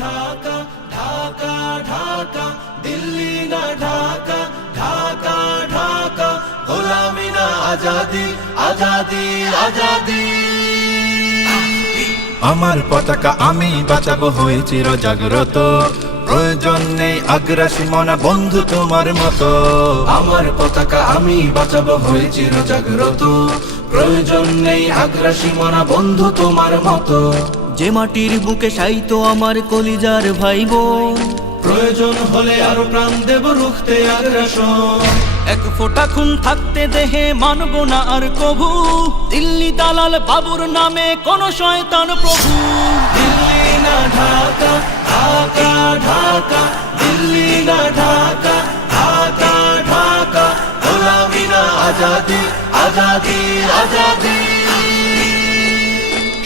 ঢাকা, ঢাকা ঢাকা, দিল্লি না ঢাকা, ঢাকা ঢাকা, গোলামি না আজাদি, আজাদি আজাদি। আমার পতাকা আমি বাঁচাবো হয়ে চির জাগ্রত, প্রয়োজন নেই আগ্রাসী মনা বন্ধু তোমার মতো। আমার পতাকা আমি বাঁচাবো হয়ে চির জাগ্রত, প্রয়োজন নেই আগ্রাসী মনা বন্ধু তোমার মতো। যে মাটির বুকে সাইতো আমার কলিজার ভাই বোন, প্রয়োজন হলে আরো প্রাণ দেব রুখতে আগ্রাসন। এক ফোঁটা খুন থাকতে দেহে মানব না আর কভু, দিল্লি দালাল বাবুর নামে কোন শয়তান প্রভু। দিল্লি না ঢাকা, ঢাকা ঢাকা, দিল্লি না ঢাকা, ঢাকা ঢাকা, গোলামি না আজাদি, আজাদি আজাদি।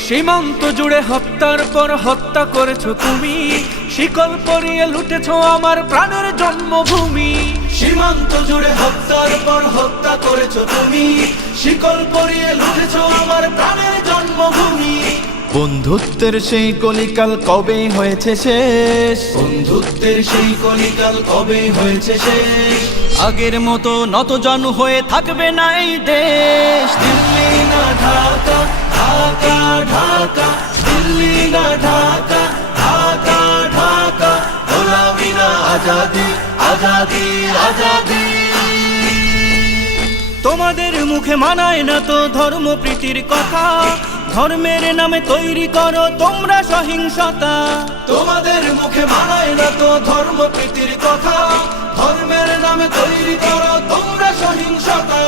সীমান্ত জুড়ে হত্যার পর হত্যা করেছো তুমি, শিকল পরিয়ে লুটেছো আমার প্রাণের জন্মভূমি। সীমান্ত জুড়ে হত্যার পর হত্যা করেছো তুমি, শিকল পরিয়ে লুটেছো আমার প্রাণের জন্মভূমি। বন্ধুত্বের সেই কলিকাল কবে হয়েছে শেষ, বন্ধুত্বের সেই কলিকাল কবে হয়েছে শেষ। আগের মতো নতজানু হয়ে থাকবে না এই দেশ। দিল্লি না ঢাকা, ঢাকা ঢাকা, দিল্লি না ঢাকা, ঢাকা ঢাকা, গোলামি না আজাদি, আজাদি আজাদি। তোমাদের মুখে মানায় না তো ধর্মপ্রীতির কথা, ধর্মের নামে তৈরি করো তোমরা সহিংসতা। তোমাদের মুখে মানায় না তো ধর্মপ্রীতির কথা, ধর্মের নামে তৈরি করো তোমরা সহিংসতা।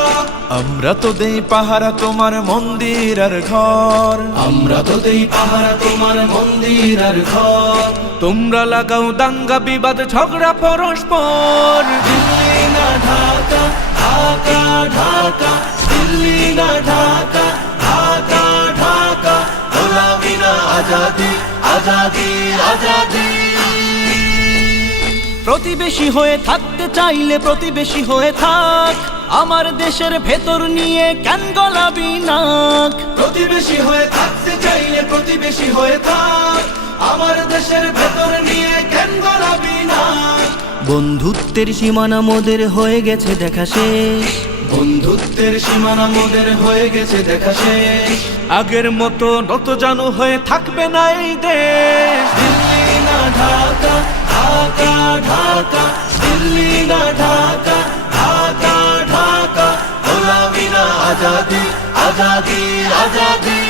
আমরা তো দেই পাহারা তোমার মন্দির আর ঘর, আমরা তো দেই পাহারা তোমার মন্দির আর ঘর। তোমরা লাগাও দাঙ্গা বিবাদ ঝগড়া পরস্পর। দিল্লি না ঢাকা, ঢাকা ঢাকা, দিল্লি না ঢাকা, ঢাকা ঢাকা, গোলামি না আজাদি, আজাদি আজাদি। প্রতিবেশী হয়ে থাকতে চাইলে প্রতিবেশী হয়ে থাক, আমার দেশের ভেতর নিয়ে কেন গলাবি নাক। প্রতিবেশী হয়ে থাকতে চাইলে প্রতিবেশী হয়ে থাক, আমার দেশের ভেতর নিয়ে কেন গলাবি না। বন্ধুত্বের সীমানা মোদের হয়ে গেছে দেখা শেষ, বন্ধুত্বের সীমানা মোদের হয়ে গেছে দেখা শেষ। আগের মতো নতজানু হয়ে থাকবে না এই দেশ। দিল্লি না ঢাকা, ঢাকা ঢাকা, দিল্লি না ঢাকা, ঢাকা ঢাকা, গোলামি না আজাদি, আজাদি আজাদি।